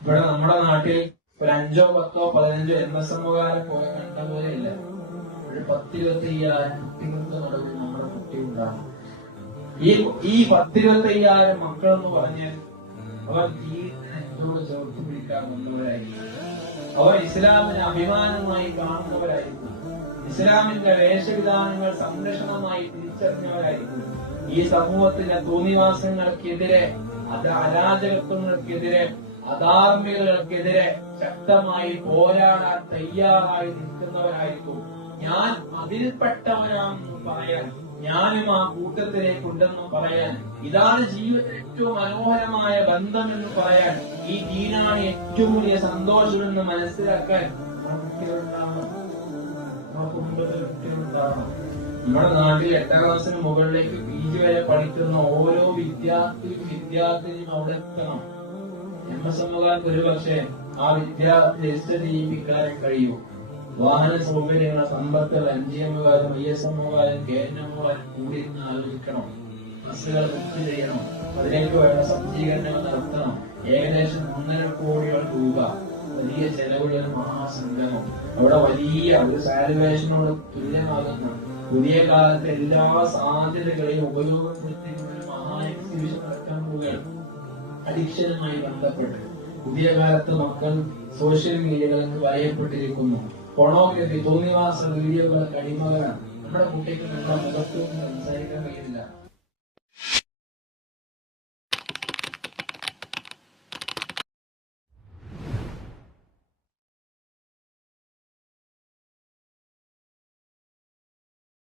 ഇവിടെ നമ്മുടെ നാട്ടിൽ ഒരു 5, 10, 15 MSMകാരെ പോയ കണ്ട പോലെയില്ല. ഒരു 10-25,000 കുട്ടികൾക്ക് നടുവിൽ നമ്മുടെ കുട്ടി ഉണ്ടാകും. ഈ 10-25,000 മക്കളെന്ന് പറഞ്ഞാൽ അവർ ദീനിനെ എന്നോട് ചേർത്ത് പിടിക്കാൻ വന്നവരായിരിക്കും. അവർ ഇസ്ലാമിനെ അഭിമാനമായി കാണുന്നവരായിരിക്കും. ഇസ്ലാമിന്റെ വേഷവിധാനങ്ങൾ സംരക്ഷണമായി തിരിച്ചറിഞ്ഞവരായിരിക്കും. ഈ സമൂഹത്തിലെ തോന്നിവാസങ്ങൾക്കെതിരെ, അരാജകത്വങ്ങൾക്കെതിരെ, അധാർമികതകൾക്കെതിരെ ശക്തമായി പോരാടാൻ തയ്യാറായി നിൽക്കുന്നവരായിരിക്കും. ഞാൻ അതിൽപ്പെട്ടവനാണെന്ന് പറയാൻ, ഞാനും ആ കൂട്ടത്തിലേക്കുണ്ടെന്ന് പറയാൻ, ഇതാണ് ജീവിതത്തിൽ ഏറ്റവും മനോഹരമായ ബന്ധമെന്ന് പറയാൻ, ഈ ദീനാണ് ഏറ്റവും വലിയ സന്തോഷമെന്ന് മനസ്സിലാക്കാൻ കുട്ടികളുണ്ടാവണം. നമ്മുടെ നാട്ടിൽ 8ാം ക്ലാസ്സിന് മുകളിലേക്ക് PG വരെ പഠിക്കുന്ന ഓരോ വിദ്യാർത്ഥിനിയും അവിടെ എത്തണം. MSMകാർക്ക് ഒരു പക്ഷേ ആ വിദ്യാർത്ഥി രജിസ്റ്റർ ചെയ്യിപ്പിക്കാനേ കഴിയൂ. വാഹന സൗകര്യങ്ങൾ, സമ്പത്തുകൾ, NGMകാരും ISMകാരും KNMകാരും കൂടി നിന്ന് ആലോചിക്കണം. ബസ്സുകൾ ബുക്ക് ചെയ്യണം. അതിലേക്ക് വേണ്ട സജ്ജീകരണങ്ങൾ നടത്തണം. ഏകദേശം 1.5 കോടി രൂപ വലിയ ചെലവുള്ള മഹാസംഗമം. അവിടെ വലിയ ഒരു സാലുവേഷനോട് തുല്യമാകുന്ന പുതിയ കാലത്തെ എല്ലാ സാധ്യതകളെയും ഉപയോഗപ്പെടുത്തിയുള്ള ഒരു മഹാ എക്സിബിഷൻ നടക്കാൻ പോവുകയാണ്. അഡിക്ഷനുമായി ബന്ധപ്പെട്ട് പുതിയ കാലത്ത് മക്കൾ സോഷ്യൽ മീഡിയകൾക്ക് വലയപ്പെട്ടിരിക്കുന്നു. പൊണോഗ്രഫി, തോന്നിവാസ വീഡിയോകൾക്ക് അടിമകളാണ്. നമ്മുടെ കുട്ടിക്ക് നമ്മുടെ മുഖത്തും സംസാരിക്കാൻ